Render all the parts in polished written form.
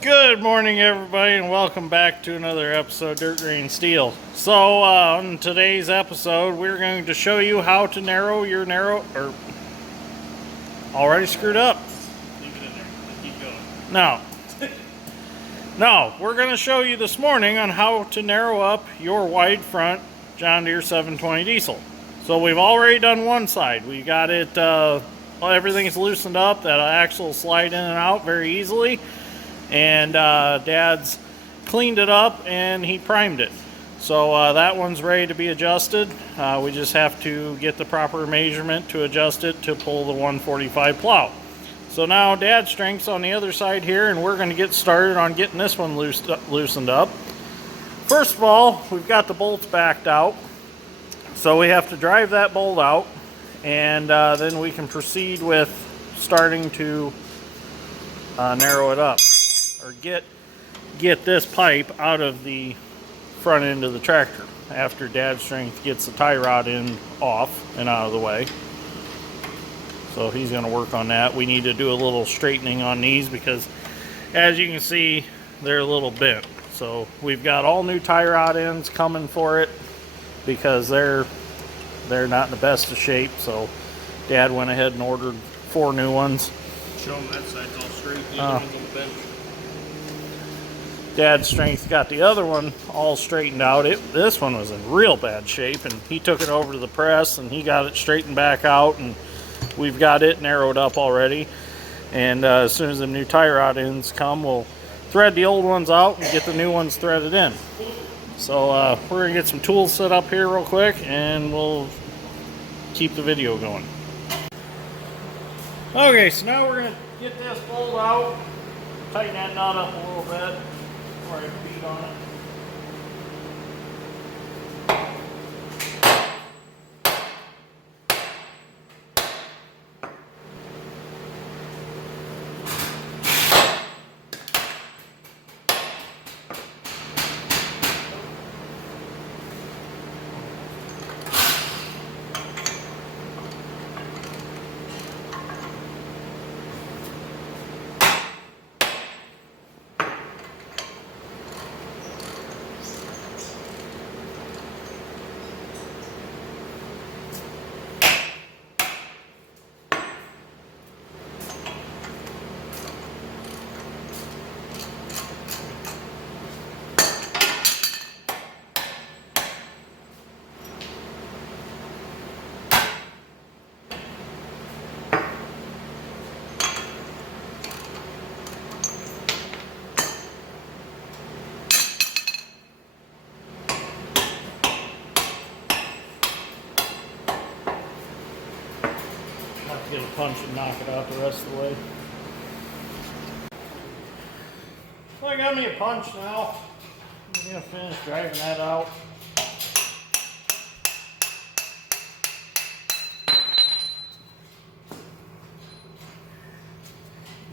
Good morning, everybody, and welcome back to another episode of Dirt Green Steel. So, on today's episode, we're going to show you how to narrow your already screwed up. Leave it in there. Keep going. No. No, we're going to show you this morning on how to narrow up your wide front John Deere 720 diesel. So, we've already done one side. We got it, everything's loosened up. That axle will slide in and out very easily. And Dad's cleaned it up and he primed it. So that one's ready to be adjusted. We just have to get the proper measurement to adjust it to pull the 145 plow. So now Dad's strength's on the other side here, and we're going to get started on getting this one loosened up. First of all, we've got the bolts backed out. So we have to drive that bolt out, and then we can proceed with starting to narrow it up. Or get this pipe out of the front end of the tractor after Dad's strength gets the tie rod end off and out of the way. So he's going to work on that. We need to do a little straightening on these because, as you can see, they're a little bent. So we've got all new tie rod ends coming for it because they're not in the best of shape. So Dad went ahead and ordered 4 new ones. Show them that side's all straight. The other one's on the bench. Dad's strength got the other one all straightened out. This one was in real bad shape, and he took it over to the press and he got it straightened back out, and we've got it narrowed up already. And as soon as the new tie rod ends come, we'll thread the old ones out and get the new ones threaded in. So we're gonna get some tools set up here real quick and we'll keep the video going. Okay, so now we're gonna get this bolt out, tighten that knot up a little bit. Before I beat on it. Get a punch and knock it out the rest of the way. Well, I got me a punch now. I'm gonna finish driving that out.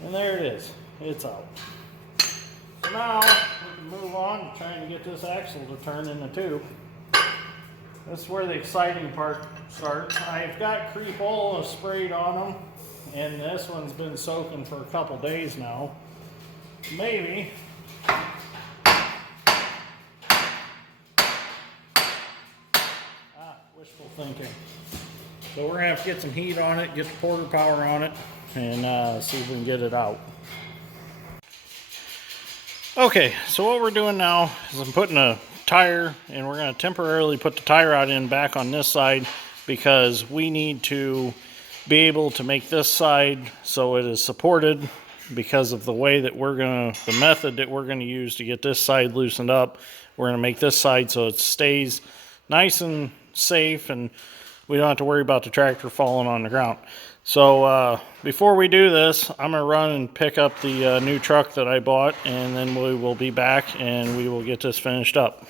And there it is. It's out. So now we can move on to trying to get this axle to turn in the tube. This is where the exciting part starts. I've got creep oil sprayed on them, and this one's been soaking for a couple days now. Maybe wishful thinking. So we're gonna have to get some heat on it, get the porter power on it, and see if we can get it out. Okay, so what we're doing now is I'm putting a tire, and we're going to temporarily put the tie rod in back on this side because we need to be able to make this side so it is supported because of the way that the method that we're going to use to get this side loosened up. We're going to make this side so it stays nice and safe and we don't have to worry about the tractor falling on the ground. So before we do this, I'm going to run and pick up the new truck that I bought, and then we will be back and we will get this finished up.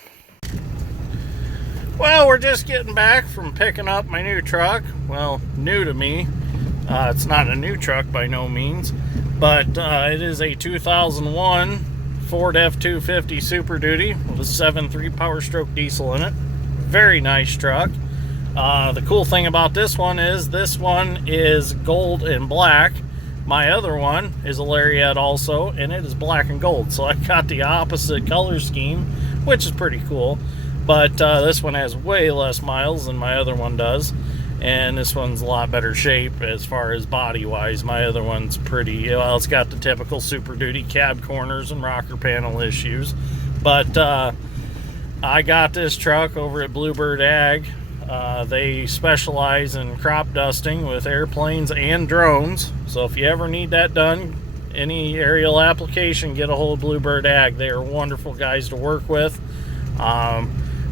Well, we're just getting back from picking up my new truck. Well, new to me. It's not a new truck by no means, but it is a 2001 Ford F-250 Super Duty with a 7.3 Power Stroke diesel in it. Very nice truck. The cool thing about this one is gold and black. My other one is a Lariat also, and it is black and gold. So I got the opposite color scheme, which is pretty cool. But this one has way less miles than my other one does. And this one's a lot better shape as far as body-wise. My other one's pretty, well, it's got the typical Super Duty cab corners and rocker panel issues. But I got this truck over at Bluebird Ag. They specialize in crop dusting with airplanes and drones. So if you ever need that done, any aerial application, get a hold of Bluebird Ag. They are wonderful guys to work with.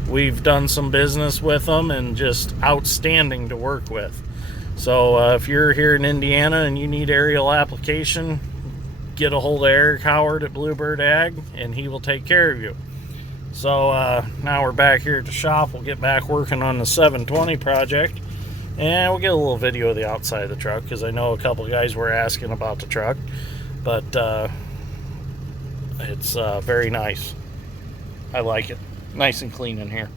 We've done some business with them and just outstanding to work with. So if you're here in Indiana and you need aerial application, get a hold of Eric Howard at Bluebird Ag and he will take care of you. So now we're back here at the shop. We'll get back working on the 720 project, and we'll get a little video of the outside of the truck because I know a couple guys were asking about the truck. But it's very nice. I like it. Nice and clean in here.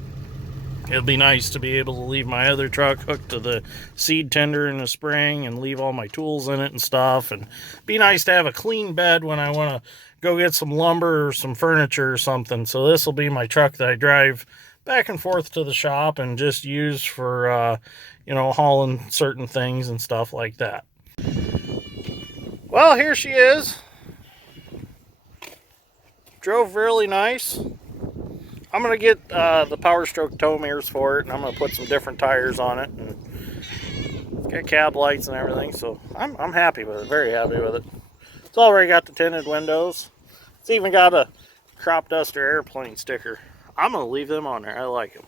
It'll be nice to be able to leave my other truck hooked to the seed tender in the spring and leave all my tools in it and stuff. And be nice to have a clean bed when I want to go get some lumber or some furniture or something. So this will be my truck that I drive back and forth to the shop and just use for, you know, hauling certain things and stuff like that. Well, here she is. Drove really nice. I'm going to get the Power Stroke tow mirrors for it, and I'm going to put some different tires on it and get cab lights and everything. So I'm happy with it, very happy with it. It's already got the tinted windows. It's even got a crop duster airplane sticker. I'm going to leave them on there. I like them.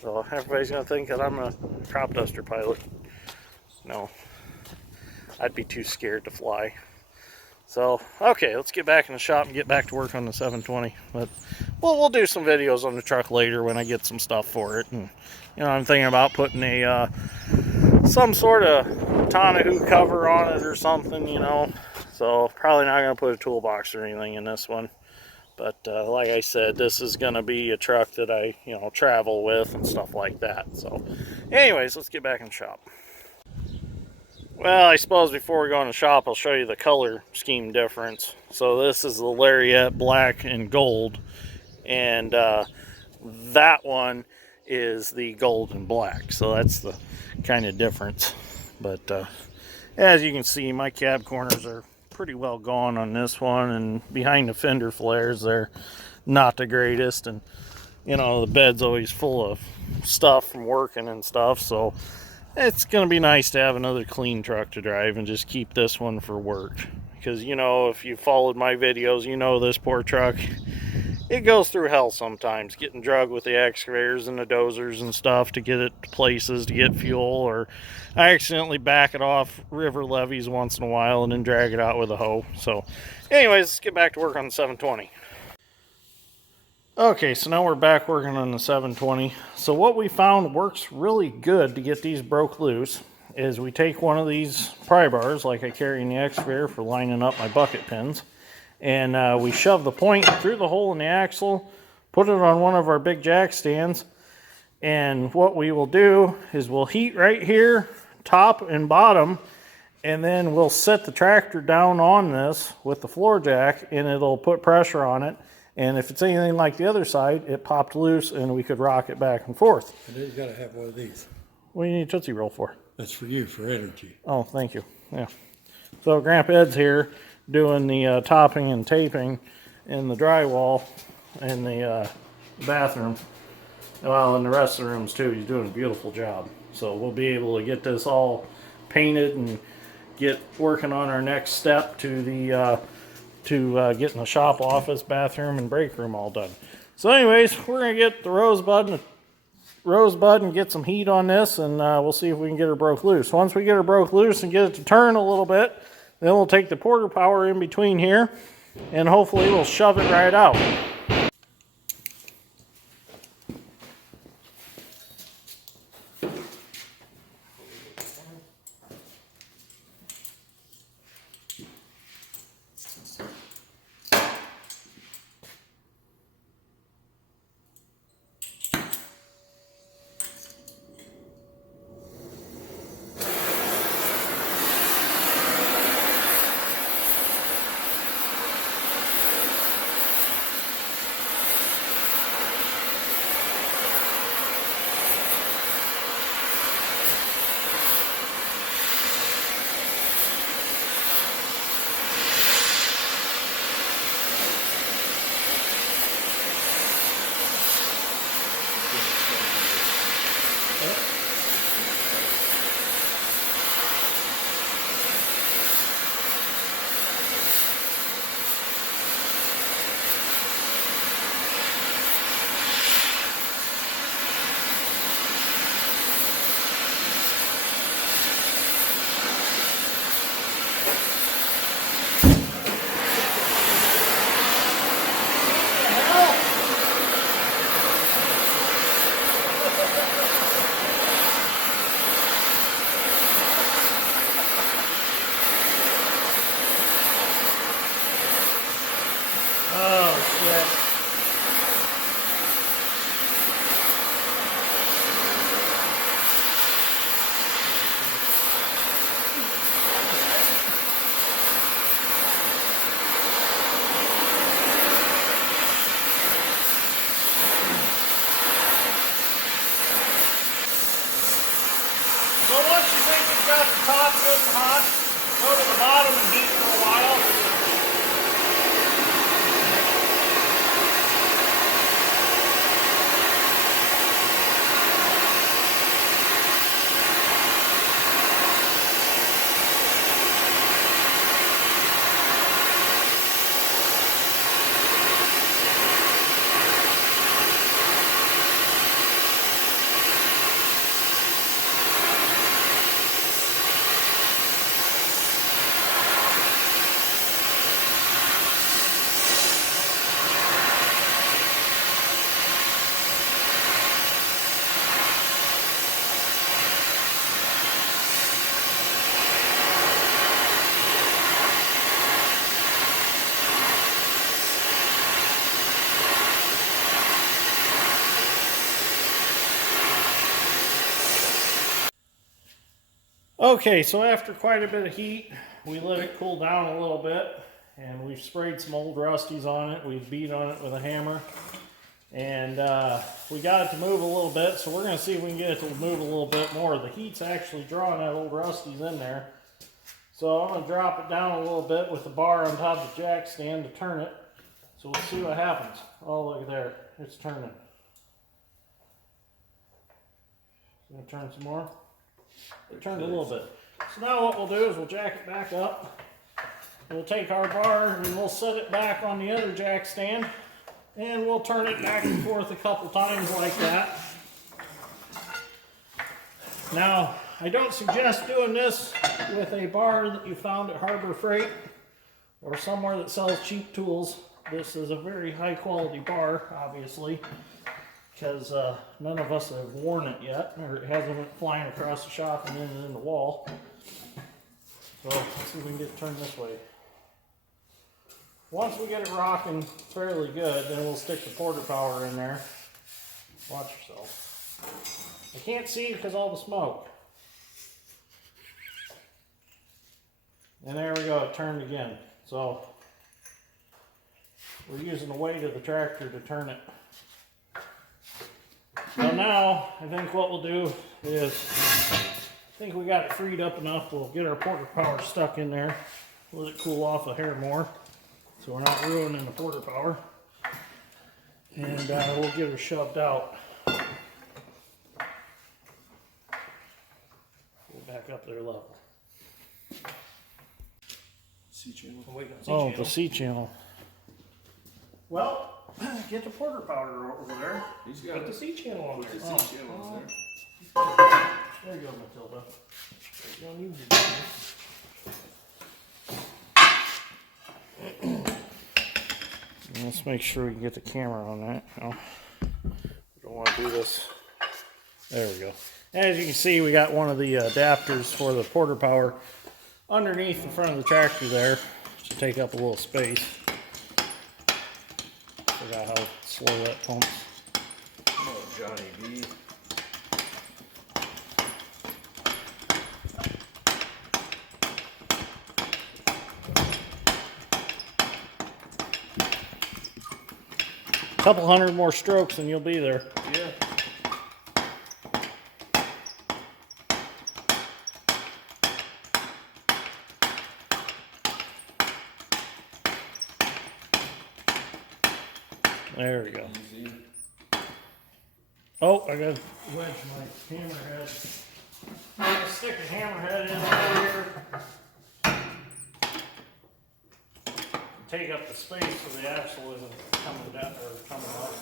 So everybody's going to think that I'm a crop duster pilot. No, I'd be too scared to fly. So, okay, let's get back in the shop and get back to work on the 720. But we'll do some videos on the truck later when I get some stuff for it. And, you know, I'm thinking about putting a some sort of Tonahue cover on it or something, you know. So, probably not going to put a toolbox or anything in this one. But, like I said, this is going to be a truck that I, you know, travel with and stuff like that. So, anyways, let's get back in the shop. Well, I suppose before we go in the shop, I'll show you the color scheme difference. So this is the Lariat black and gold, and that one is the gold and black. So that's the kind of difference. But as you can see, my cab corners are pretty well gone on this one, and behind the fender flares, they're not the greatest. And you know, the bed's always full of stuff from working and stuff, so it's going to be nice to have another clean truck to drive and just keep this one for work. Because, you know, if you followed my videos, you know this poor truck, it goes through hell sometimes. Getting drugged with the excavators and the dozers and stuff to get it to places to get fuel. Or I accidentally back it off river levees once in a while and then drag it out with a hoe. So, anyways, let's get back to work on the 720. Okay, so now we're back working on the 720. So what we found works really good to get these broke loose is we take one of these pry bars, like I carry in the excavator for lining up my bucket pins, and we shove the point through the hole in the axle, put it on one of our big jack stands, and what we will do is we'll heat right here, top and bottom, and then we'll set the tractor down on this with the floor jack, and it'll put pressure on it. And if it's anything like the other side, it popped loose and we could rock it back and forth. And then you gotta have one of these. What do you need a Tootsie Roll for? That's for you, for energy. Oh, thank you. Yeah. So Grandpa Ed's here doing the topping and taping in the drywall in the bathroom. Well, in the rest of the rooms too. He's doing a beautiful job. So we'll be able to get this all painted and get working on our next step to the getting the shop, office, bathroom, and break room all done. So anyways, we're going to get the rosebud and get some heat on this, and we'll see if we can get her broke loose. Once we get her broke loose and get it to turn a little bit, then we'll take the porter power in between here, and hopefully we'll shove it right out. Yeah. So once you think you've got the top good and hot, go to the bottom and heat for a while. Okay, so after quite a bit of heat, we let it cool down a little bit, and we've sprayed some old rusties on it. We've beat on it with a hammer, and we got it to move a little bit, so we're going to see if we can get it to move a little bit more. The heat's actually drawing that old rusties in there. So I'm going to drop it down a little bit with the bar on top of the jack stand to turn it. So we'll see what happens. Oh, look at there. It's turning. Going to turn some more. It turned a little bit. So now what we'll do is we'll jack it back up. We'll take our bar and we'll set it back on the other jack stand. And we'll turn it back and forth a couple times like that. Now, I don't suggest doing this with a bar that you found at Harbor Freight or somewhere that sells cheap tools. This is a very high quality bar, obviously, because none of us have worn it yet, or it hasn't went flying across the shop and in the wall. So let's see if we can get it turned this way. Once we get it rocking fairly good, then we'll stick the porter power in there. Watch yourself. I can't see because all the smoke. And there we go, it turned again. So we're using the weight of the tractor to turn it. So now, I think what we'll do is, I think we got it freed up enough, we'll get our porter power stuck in there, let it cool off a hair more, so we're not ruining the porter power, and we'll get her shoved out. Go back up their level. C-channel. Oh, the C channel. Well, get the porter powder over there. He's got Put the C channel on there. the C-channel on there. There you go, Matilda. You don't need to do this. Let's make sure we can get the camera on that. No, we don't want to do this. There we go. As you can see, we got one of the adapters for the porter power underneath the front of the tractor there to take up a little space. Forgot how slow that pumps. Oh, Johnny B. Couple hundred more strokes and you'll be there. Yeah. There we go. Easy. Oh, I got to wedge my hammerhead. I'm going to stick a hammerhead in over here. Take up the space so the axle isn't coming down or coming up.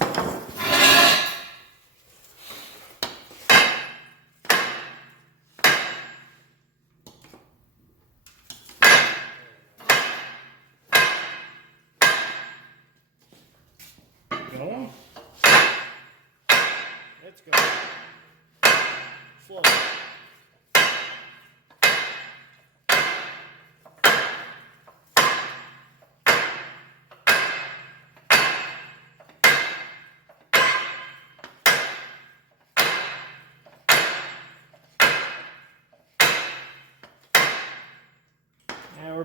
Going. It's going. Slow.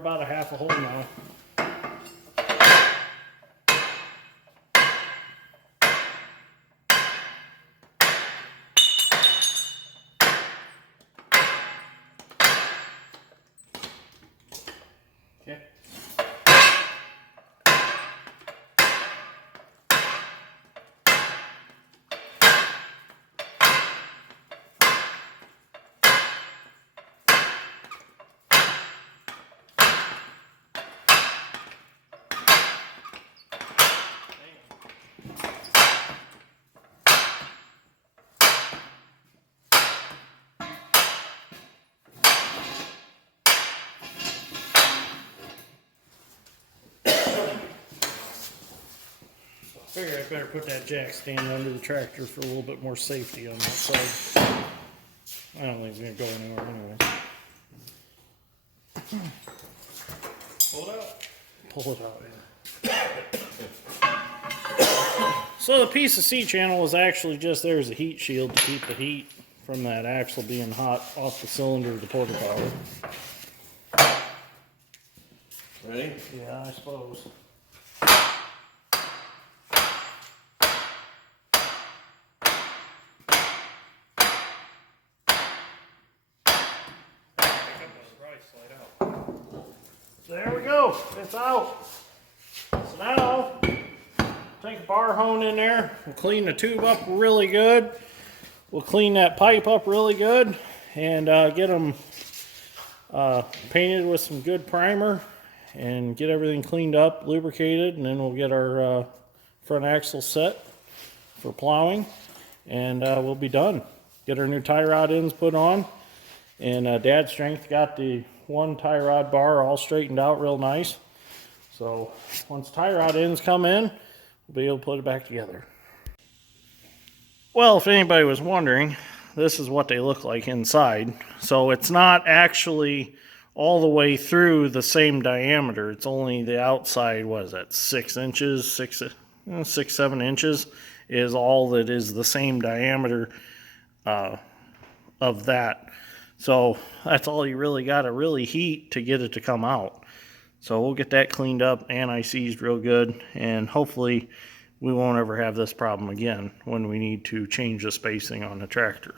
about a half a hole now. Okay. I figure I better put that jack stand under the tractor for a little bit more safety on that side. I don't think it's going to go anywhere anyway. Pull it out. Pull it out, yeah. So the piece of C-channel is actually just there as a heat shield to keep the heat from that axle being hot off the cylinder of the porta power. Ready? Yeah, I suppose. There we go, it's out. So now, take a bar hone in there, we'll clean the tube up really good. We'll clean that pipe up really good and get them painted with some good primer and get everything cleaned up, lubricated, and then we'll get our front axle set for plowing and we'll be done. Get our new tie rod ends put on, and Dad's Strength got the one tie rod bar all straightened out real nice. So once tie rod ends come in, we'll be able to put it back together. Well, if anybody was wondering, this is what they look like inside. So it's not actually all the way through the same diameter. It's only the outside, what is that, 6 inches, 7 inches is all that is the same diameter of that. So that's all you really got to really heat to get it to come out. So we'll get that cleaned up, anti-seized real good, and hopefully we won't ever have this problem again when we need to change the spacing on the tractor.